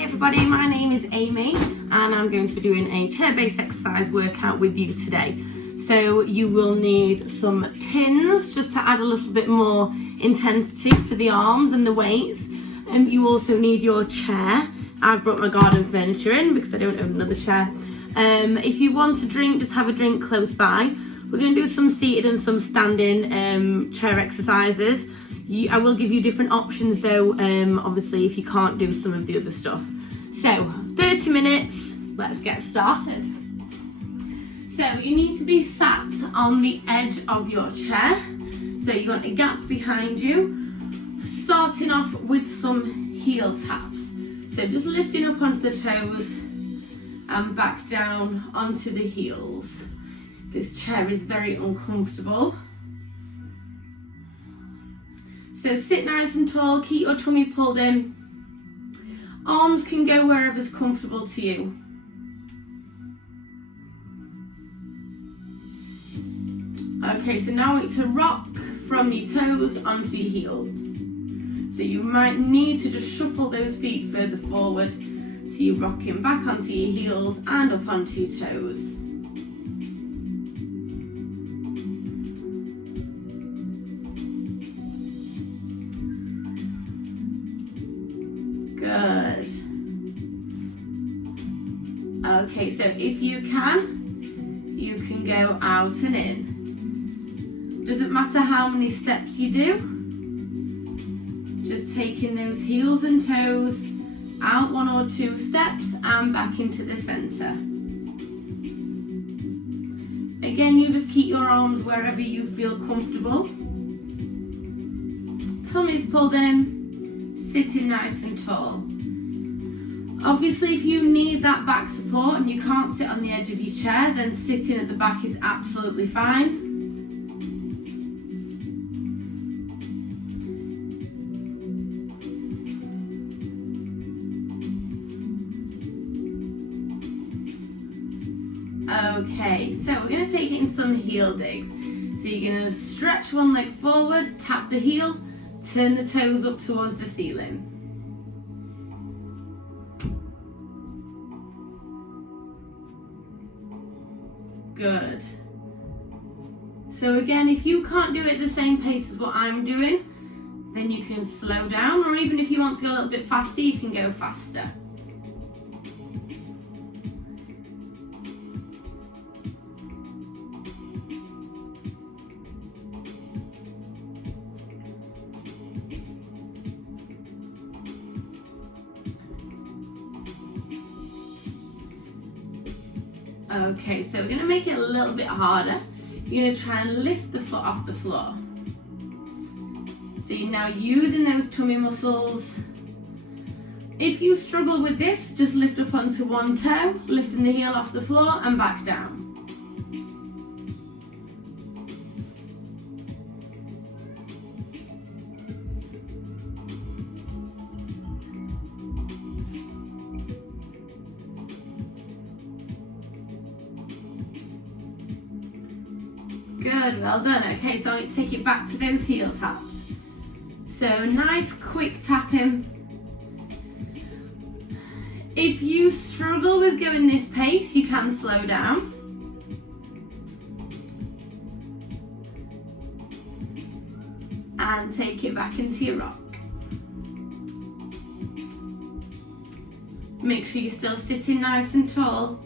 Hi everybody, my name is Amy and I'm going to be doing a chair-based exercise workout with you today. So you will need some tins just to add a little bit more intensity for the arms and the weights. And you also need your chair. I've brought my garden furniture in because I don't own another chair. If you want a drink, just have a drink close by. We're going to do some seated and some standing chair exercises. I will give you different options though, obviously if you can't do some of the other stuff. So 30 minutes, let's get started. So you need to be sat on the edge of your chair. So you want a gap behind you, starting off with some heel taps. So just lifting up onto the toes and back down onto the heels. This chair is very uncomfortable. So sit nice and tall, keep your tummy pulled in. Arms can go wherever's comfortable to you. Okay, so now it's a rock from your toes onto your heels. So you might need to just shuffle those feet further forward. So you're rocking back onto your heels and up onto your toes. Good. Okay, so if you can go out and in. Doesn't matter how many steps you do. Just taking those heels and toes out 1 or 2 steps and back into the center. Again, you just keep your arms wherever you feel comfortable. Tummy's pulled in, sitting nice and tall. Obviously, if you need that back support and you can't sit on the edge of your chair, then sitting at the back is absolutely fine. Okay, so we're going to take in some heel digs. So you're going to stretch one leg forward, tap the heel, turn the toes up towards the ceiling. Good. So again, if you can't do it at the same pace as what I'm doing, then you can slow down, or even if you want to go a little bit faster, you can go faster. Okay, so we're going to make it a little bit harder. You're going to try and lift the foot off the floor. So you're now using those tummy muscles. If you struggle with this, just lift up onto one toe, lifting the heel off the floor and back down. Good, well done. Okay, so I'm going to take it back to those heel taps. So nice quick tapping. If you struggle with going this pace, you can slow down. And take it back into your rock. Make sure you're still sitting nice and tall.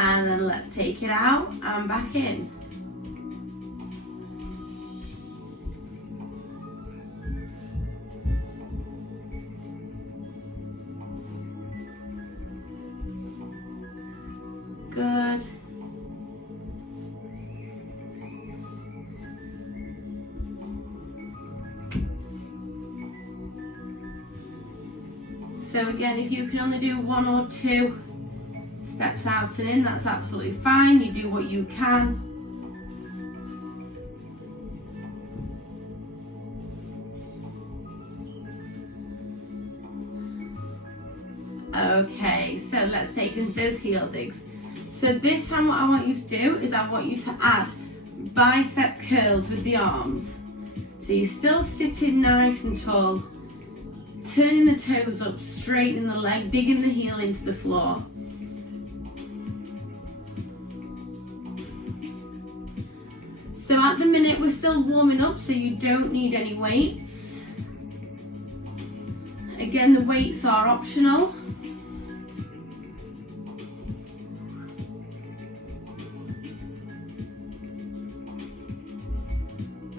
And then let's take it out and back in. Good. So again, if you can only do 1 or 2 steps out and in, that's absolutely fine. You do what you can. Okay, so let's take into those heel digs. So this time what I want you to do is I want you to add bicep curls with the arms. So you're still sitting nice and tall, turning the toes up, straightening the leg, digging the heel into the floor. So at the minute we're still warming up, so you don't need any weights. Again, the weights are optional.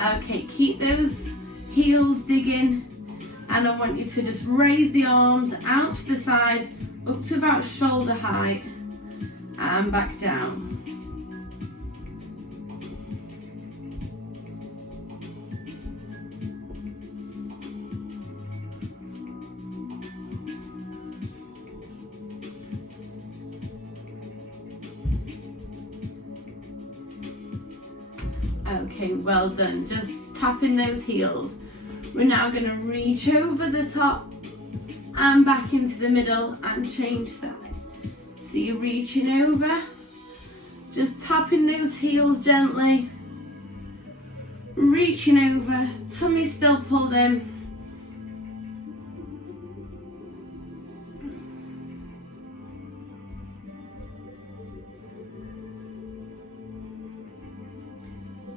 Okay, keep those heels digging, and I want you to just raise the arms out to the side, up to about shoulder height, and back down. Okay, well done. Just tapping those heels. We're now going to reach over the top and back into the middle and change sides. So you're reaching over, just tapping those heels gently, reaching over, tummy still pulled in.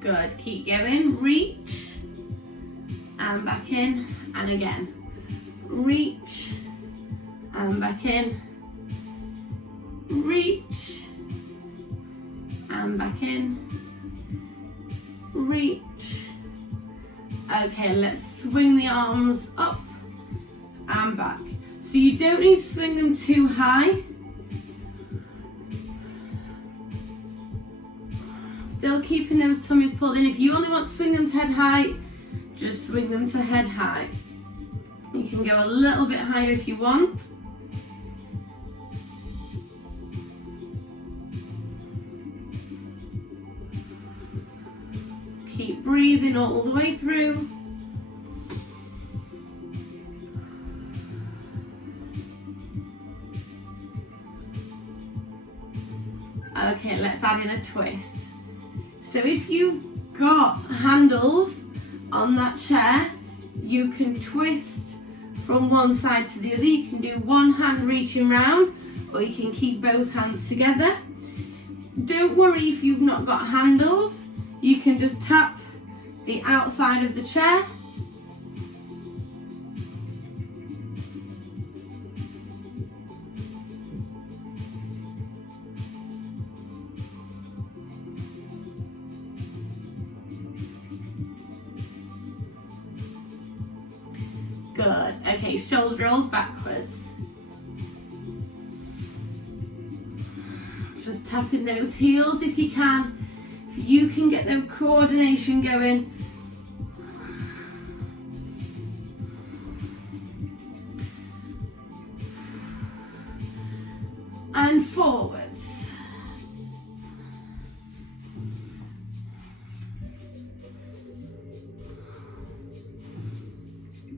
Good, keep going, reach, and back in, and again, reach, and back in, reach, and back in, reach. Okay, let's swing the arms up and back. So you don't need to swing them too high. Still keeping those tummies pulled in. If you only want to swing them to head height, just swing them to head height. You can go a little bit higher if you want. Keep breathing all the way through. Okay, let's add in a twist. So if you've got handles on that chair, you can twist from one side to the other. You can do one hand reaching round, or you can keep both hands together. Don't worry if you've not got handles. You can just tap the outside of the chair. Good. Okay, shoulder rolls backwards. Just tapping those heels if you can. If you can get the coordination going. And forwards.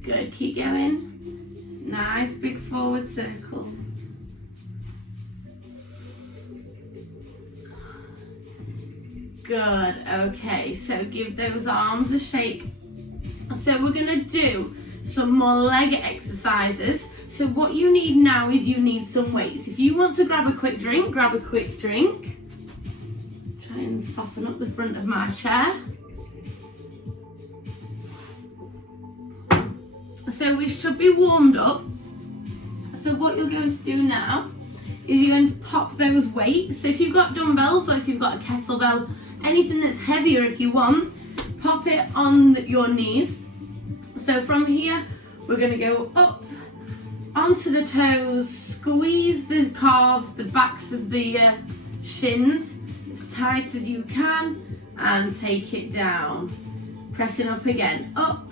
Good, keep going. Nice big forward circle. Good, okay, so give those arms a shake. So we're gonna do some more leg exercises. So what you need now is you need some weights. If you want to grab a quick drink, grab a quick drink. Try and soften up the front of my chair. So we should be warmed up. So what you're going to do now is you're going to pop those weights. So if you've got dumbbells or if you've got a kettlebell, anything that's heavier if you want, pop it on your knees. So from here, we're going to go up onto the toes, squeeze the calves, the backs of the shins as tight as you can, and take it down. Pressing up again, up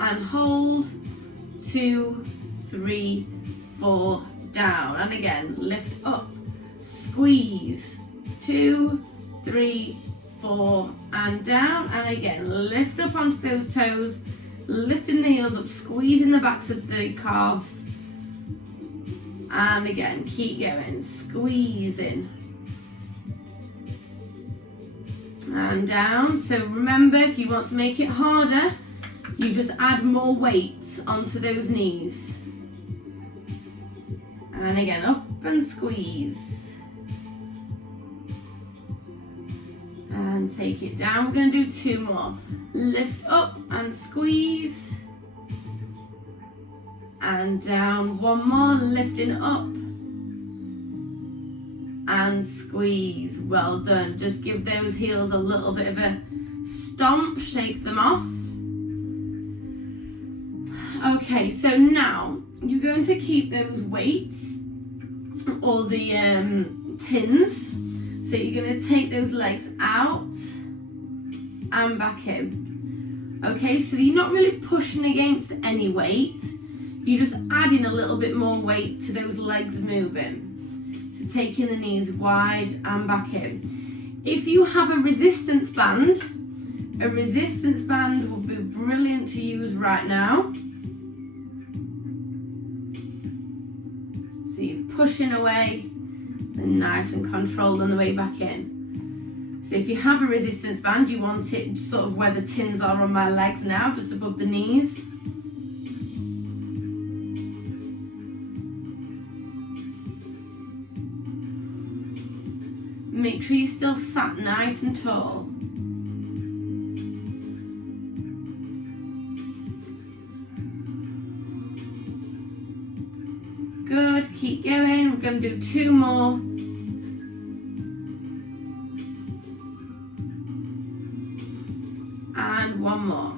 and hold. 2, 3, 4, down, and again lift up, squeeze, 2, 3, 4, and down, and again lift up onto those toes, lifting the heels up, squeezing the backs of the calves, and again keep going, squeezing, and down. So remember, if you want to make it harder, you just add more weight onto those knees. And again, up and squeeze. And take it down. We're going to do 2 more. Lift up and squeeze. And down. 1 more, lifting up. And squeeze. Well done. Just give those heels a little bit of a stomp. Shake them off. Okay, so now you're going to keep those weights or the tins. So you're going to take those legs out and back in. Okay, so you're not really pushing against any weight. You're just adding a little bit more weight to those legs moving. So taking the knees wide and back in. If you have a resistance band would be brilliant to use right now. So you're pushing away and nice and controlled on the way back in. So if you have a resistance band, you want it sort of where the tins are on my legs now, just above the knees. Make sure you're still sat nice and tall. Good, keep going. We're going to do 2 more. And 1 more.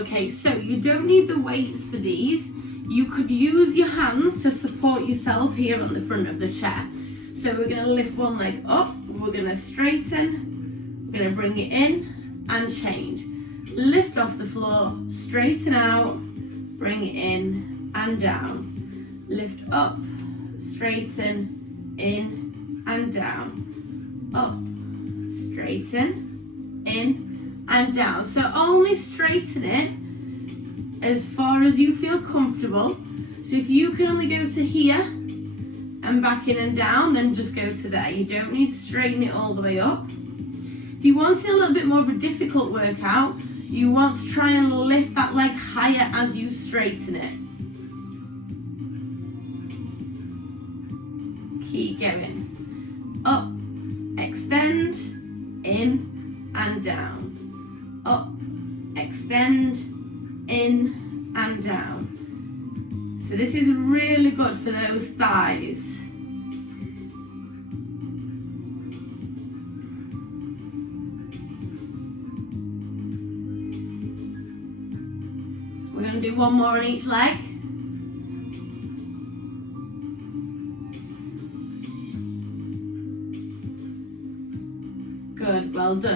Okay, so you don't need the weights for these. You could use your hands to support yourself here on the front of the chair. So we're going to lift one leg up, we're going to straighten, we're going to bring it in and change. Lift off the floor, straighten out, bring it in and down. Lift up, straighten, in and down. Up, straighten, in and down. So only straighten it as far as you feel comfortable. So if you can only go to here and back in and down, then just go to there. You don't need to straighten it all the way up. If you want a little bit more of a difficult workout, you want to try and lift that leg higher as you straighten it. Keep going. Up, extend, in and down. Up, extend, in and down. So this is really good for those thighs. We're going to do 1 more on each leg. Good, well done.